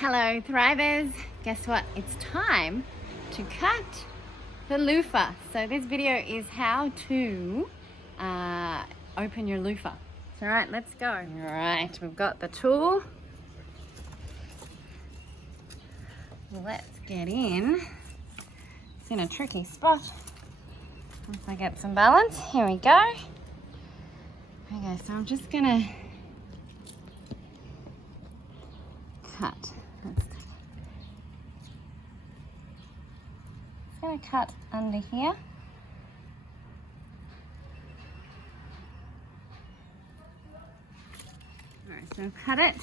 Hello Thrivers, guess what? It's time to cut the loofah. So this video is how to open your loofah. So alright, let's go. Alright, we've got the tool. Let's get in. It's in a tricky spot. Once I get some balance, here we go. Okay, so I'm just gonna cut. Just gonna cut under here. Alright, so cut it.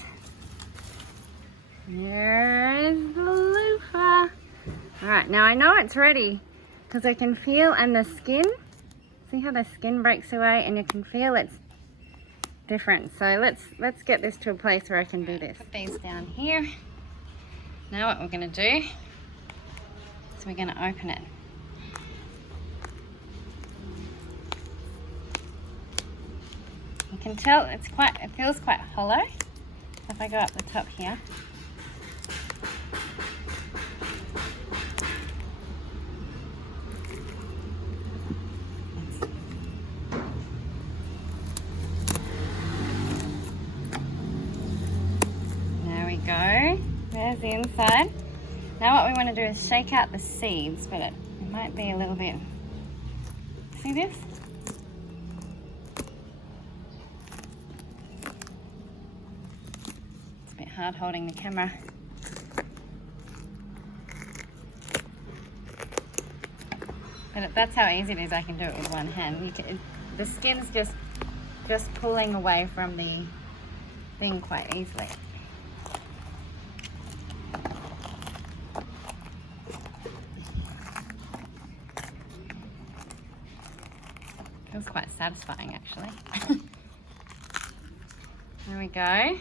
There's the loofah. Alright, now I know it's ready because I can feel, and the skin, see how the skin breaks away and you can feel it's different. So let's get this to a place where I can do this. Put these down here. Now what we're going to do is we're going to open it. You can tell it feels quite hollow. If I go up the top here. Go. There's the inside. Now what we want to do is shake out the seeds, but it might be a little bit, see this? It's a bit hard holding the camera. But that's how easy it is. I can do it with one hand. The skin's just pulling away from the thing quite easily. Feels quite satisfying actually. There we go. And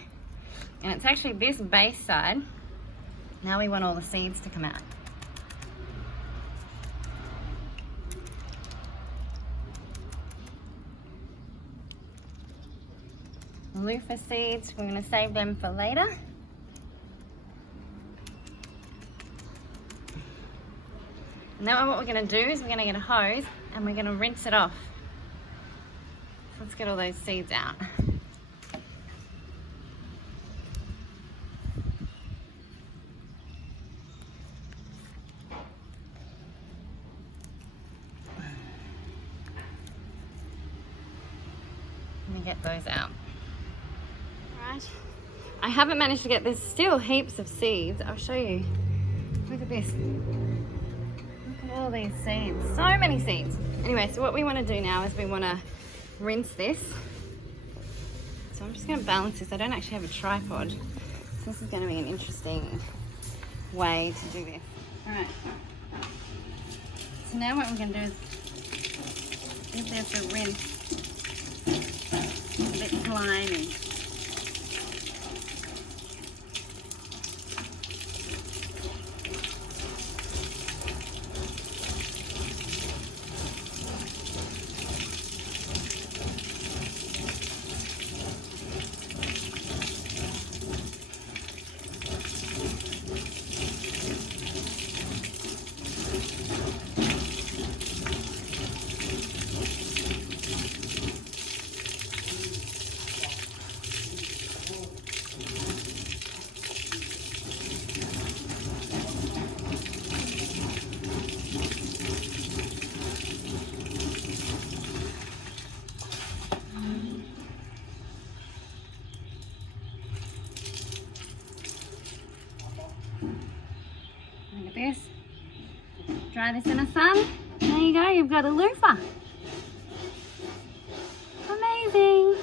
it's actually this base side. Now we want all the seeds to come out. Luffa seeds, we're going to save them for later. Now what we're going to do is we're going to get a hose and we're going to rinse it off. Let's get all those seeds out. Let me get those out. Right. I haven't managed to get, there's still heaps of seeds. I'll show you. Look at this. Look at all these seeds. So many seeds. Anyway, so what we want to do now is we want to rinse this. So I'm just going to balance this. I don't actually have a tripod, so this is going to be an interesting way to do this. Alright, so now what we're going to do is give this a rinse. It's a bit slimy. Look at this. Dry this in the sun. There you go, you've got a loofah. Amazing.